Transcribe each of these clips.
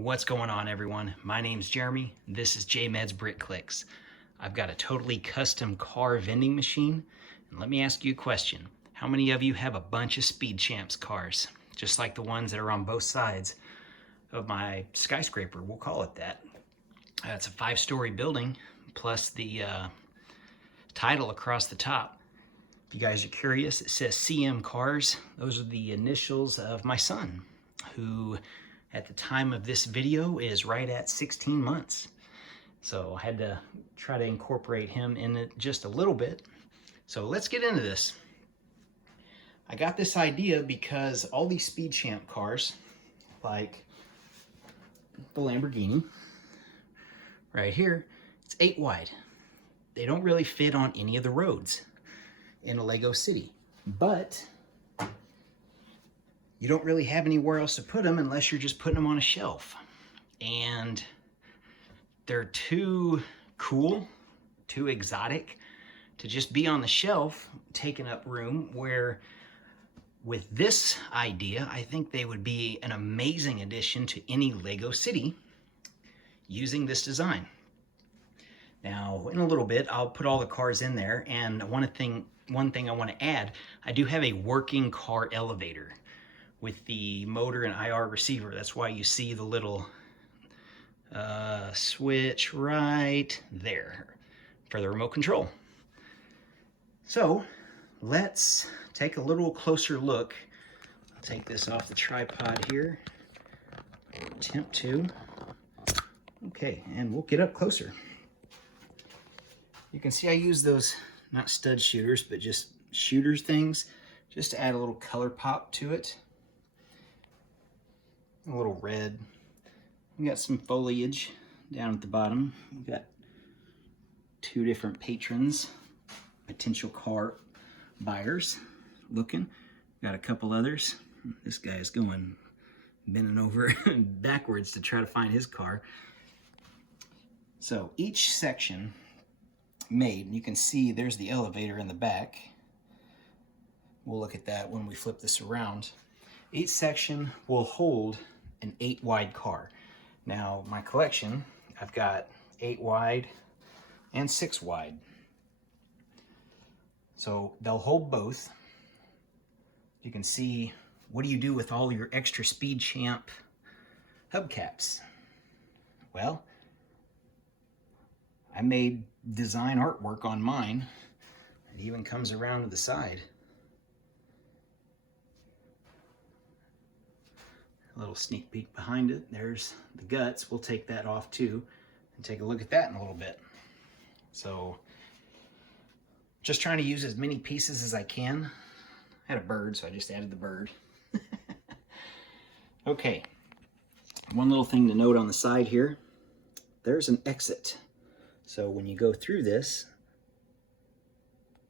What's going on, everyone? My name's Jeremy. This is JMed's Brick Clicks. I've got a totally custom car vending machine. And let me ask you a question. How many of you have a bunch of Speed Champs cars? Just like the ones that are on both sides of my skyscraper, we'll call it that. It's a 5-story building, plus the title across the top. If you guys are curious, it says CM Cars. Those are the initials of my son, who at the time of this video is right at 16 months. So I had to try to incorporate him in it just a little bit. So let's get into this. I got this idea because all these Speed Champ cars, like the Lamborghini right here, it's 8 wide. They don't really fit on any of the roads in a Lego city, but you don't really have anywhere else to put them unless you're just putting them on a shelf. And they're too cool, too exotic to just be on the shelf, taking up room, where with this idea, I think they would be an amazing addition to any Lego city using this design. Now, in a little bit, I'll put all the cars in there, and one thing I want to add, I do have a working car elevator with the motor and IR receiver. That's why you see the little switch right there for the remote control. So let's take a little closer look. I'll take this off the tripod here, attempt to. Okay, and we'll get up closer. You can see I use those, not stud shooters, but just shooters things, just to add a little color pop to it. A little red. We got some foliage down at the bottom. We've got 2 different patrons, potential car buyers looking. Got a couple others. This guy is bending over backwards to try to find his car. So each section made, and you can see there's the elevator in the back. We'll look at that when we flip this around. Each section will hold an 8 wide car. Now, my collection, I've got 8 wide and 6 wide. So they'll hold both. You can see, what do you do with all your extra Speed Champ hubcaps? Well, I made design artwork on mine. It even comes around to the side. A little sneak peek behind it. There's the guts. We'll take that off too and take a look at that in a little bit. So just trying to use as many pieces as I can. I had a bird, so I just added the bird. Okay, one little thing to note on the side here, there's an exit. So when you go through this,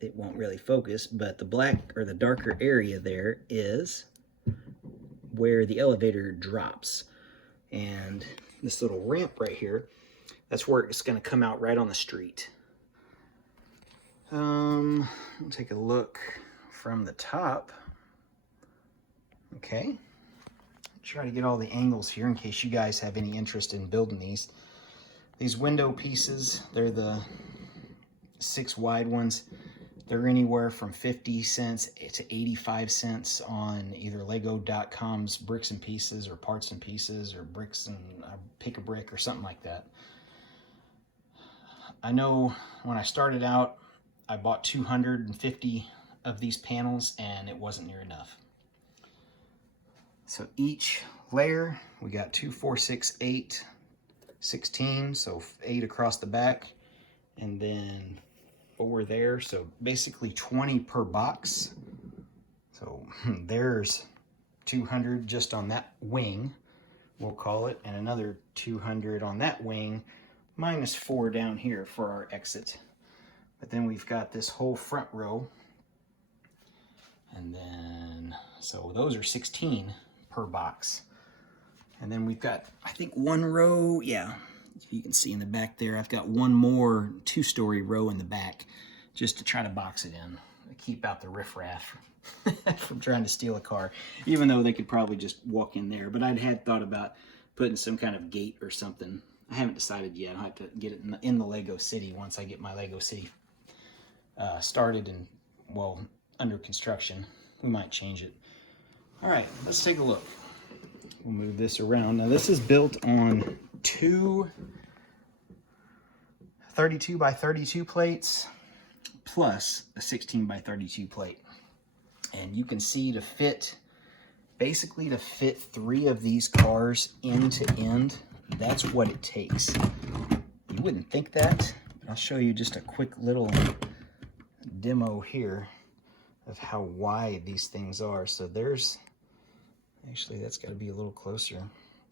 it won't really focus, but the black or the darker area there is where the elevator drops. And this little ramp right here, that's where it's going to come out right on the street. I'll take a look from the top. Okay, try to get all the angles here in case you guys have any interest in building these. These window pieces, they're the 6 wide ones. They're anywhere from 50 cents to 85 cents on either Lego.com's Bricks and Pieces or Parts and Pieces or Bricks and Pick a Brick or something like that. I know when I started out, I bought 250 of these panels and it wasn't near enough. So each layer, we got 2, 4, 6, 8, 16, so 8 across the back, and then 4 there, so basically 20 per box. So there's 200 just on that wing, we'll call it, and another 200 on that wing, minus 4 down here for our exit. But then we've got this whole front row, and then, so those are 16 per box. And then we've got, I think, 1 row, yeah, you can see in the back there, I've got 1 more 2-story row in the back just to try to box it in, keep out the riffraff from trying to steal a car, even though they could probably just walk in there. But I'd had thought about put in some kind of gate or something. I haven't decided yet. I'll have to get it in the Lego City once I get my Lego City started and, well, under construction. We might change it. All right, let's take a look. We'll move this around. Now this is built on two 32 by 32 plates plus a 16 by 32 plate. And you can see to fit, basically to fit 3 of these cars end to end, that's what it takes. You wouldn't think that, but I'll show you just a quick little demo here of how wide these things are. So there's, actually that's got to be a little closer.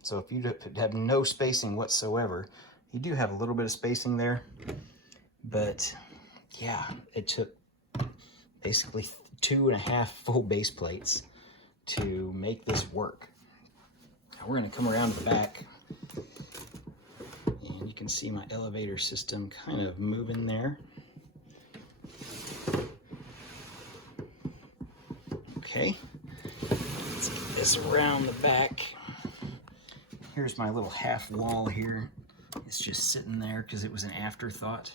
So if you have no spacing whatsoever, you do have a little bit of spacing there, but yeah, it took basically 2.5 full base plates to make this work. Now we're going to come around to the back, and you can see my elevator system kind of moving there. Okay, let's get this around the back. Here's my little half wall here. It's just sitting there because it was an afterthought.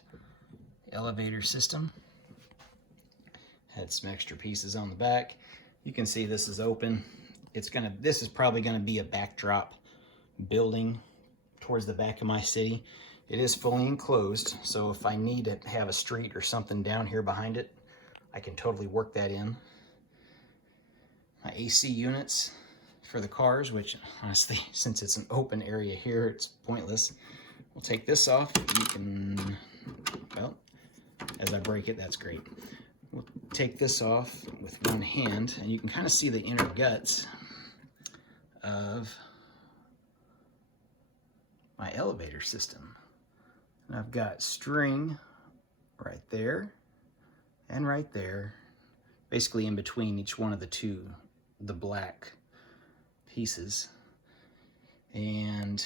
Elevator system. Had some extra pieces on the back. You can see this is open. This is probably gonna be a backdrop building towards the back of my city. It is fully enclosed, so if I need to have a street or something down here behind it, I can totally work that in. My AC units for the cars, which honestly, since it's an open area here, it's pointless. We'll take this off. You can, well, as I break it, that's great. We'll take this off with one hand, and you can kind of see the inner guts of my elevator system. And I've got string right there and right there, basically in between each one of the black pieces. And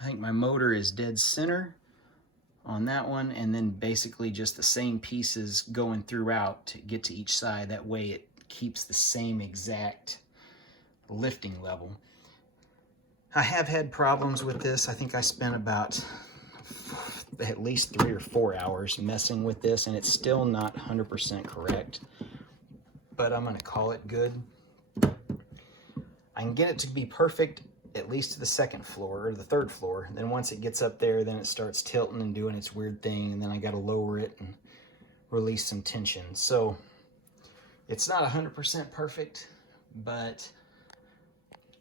I think my motor is dead center on that one, and then basically just the same pieces going throughout to get to each side. That way it keeps the same exact lifting level. I have had problems with this. I think I spent about at least 3 or 4 hours messing with this, and it's still not 100% correct, but I'm gonna call it good. I can get it to be perfect at least to the 2nd floor or the 3rd floor. Then once it gets up there, then it starts tilting and doing its weird thing, and then I got to lower it and release some tension. So it's not 100% perfect, but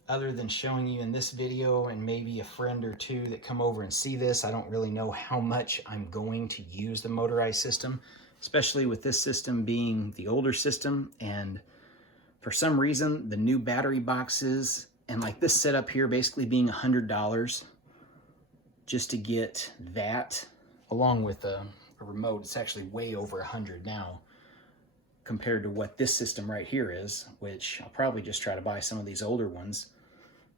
other than showing you in this video and maybe a friend or two that come over and see this, I don't really know how much I'm going to use the motorized system, especially with this system being the older system, and for some reason the new battery boxes and like this setup here basically being $100 just to get that, along with a remote. It's actually way over 100 now compared to what this system right here is, which I'll probably just try to buy some of these older ones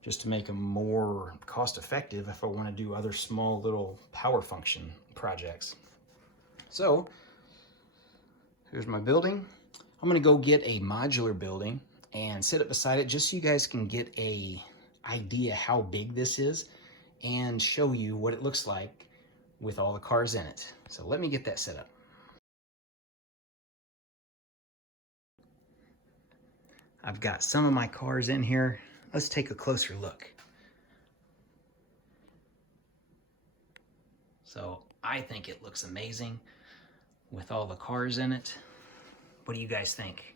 just to make them more cost effective if I want to do other small little power function projects. So here's my building. I'm gonna go get a modular building and sit it beside it just so you guys can get a idea how big this is and show you what it looks like with all the cars in it. So let me get that set up. I've got some of my cars in here. Let's take a closer look. So I think it looks amazing with all the cars in it. What do you guys think?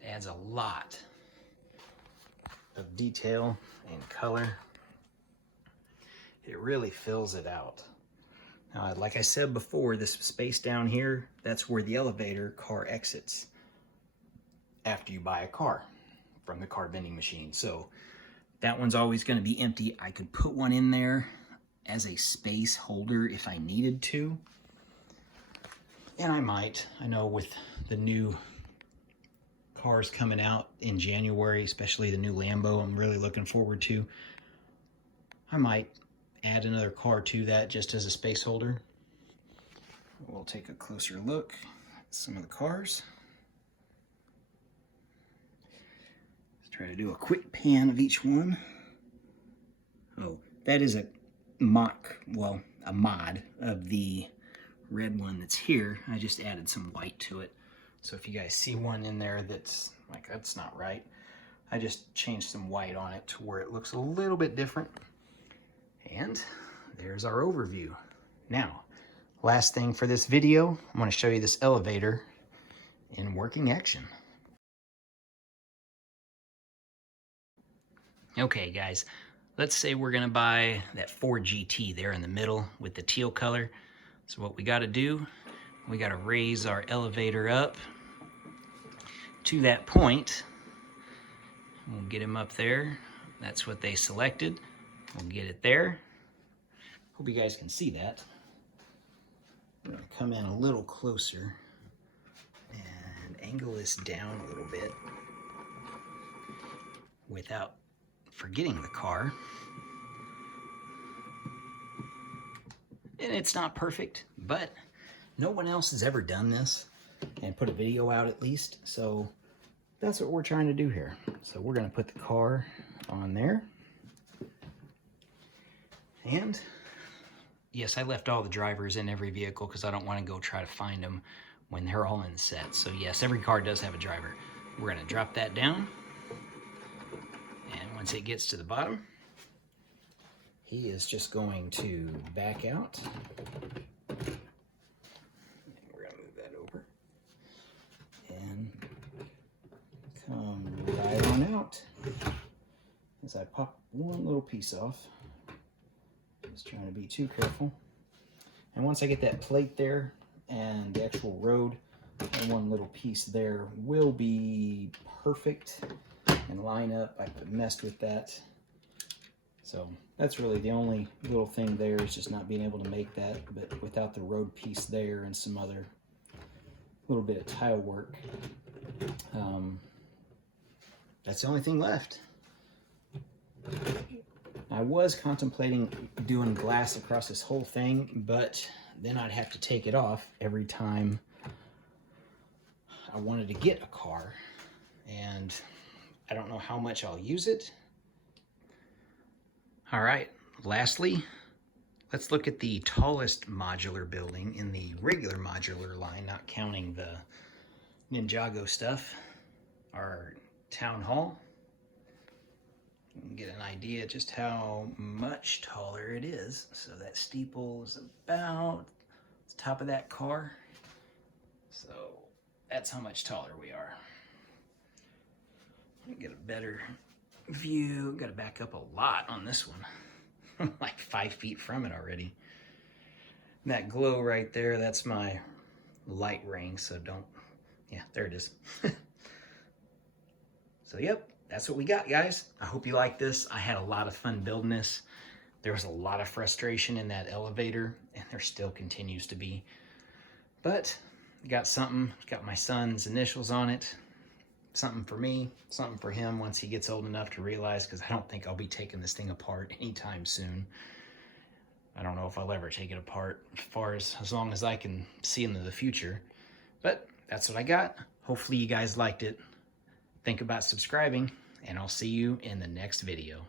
It adds a lot of detail and color. It really fills it out. Now, like I said before, this space down here, that's where the elevator car exits after you buy a car from the car vending machine. So that one's always going to be empty. I could put one in there as a space holder if I needed to. And I might. I know with the new cars coming out in January, especially the new Lambo I'm really looking forward to, I might add another car to that just as a space holder. We'll take a closer look at some of the cars. Try to do a quick pan of each one. Oh, that is a mod of the red one that's here. I just added some white to it. So if you guys see one in there that's like, that's not right, I just changed some white on it to where it looks a little bit different. And there's our overview. Now, last thing for this video, I'm going to show you this elevator in working action. Okay guys, let's say we're going to buy that Ford GT there in the middle with the teal color. So what we got to do, we got to raise our elevator up to that point. We'll get him up there. That's what they selected. We'll get it there. Hope you guys can see that. We're going to come in a little closer and angle this down a little bit without forgetting the car. And it's not perfect, but no one else has ever done this and put a video out at least. So that's what we're trying to do here. So we're going to put the car on there. And yes, I left all the drivers in every vehicle because I don't want to go try to find them when they're all in the set. So yes, every car does have a driver. We're going to drop that down. And once it gets to the bottom, he is just going to back out. We're going to move that over. And come right on out as I pop one little piece off. Just trying to be too careful. And once I get that plate there and the actual road, and one little piece there will be perfect and line up. I messed with that. So that's really the only little thing there, is just not being able to make that, but without the road piece there and some other little bit of tile work, that's the only thing left. I was contemplating doing glass across this whole thing, but then I'd have to take it off every time I wanted to get a car, and I don't know how much I'll use it. All right, lastly, let's look at the tallest modular building in the regular modular line, not counting the Ninjago stuff, our town hall. Get an idea just how much taller it is. So that steeple is about the top of that car. So that's how much taller we are. Get a better view. Got to back up a lot on this one. Like 5 feet from it already. And that glow right there, that's my light ring, so don't, yeah, there it is. So yep, that's what we got, guys. I hope you like this. I had a lot of fun building this. There was a lot of frustration in that elevator, and there still continues to be. But got something, got my son's initials on it. Something for me, something for him once he gets old enough to realize, because I don't think I'll be taking this thing apart anytime soon. I don't know if I'll ever take it apart as long as I can see into the future. But that's what I got. Hopefully you guys liked it. Think about subscribing, and I'll see you in the next video.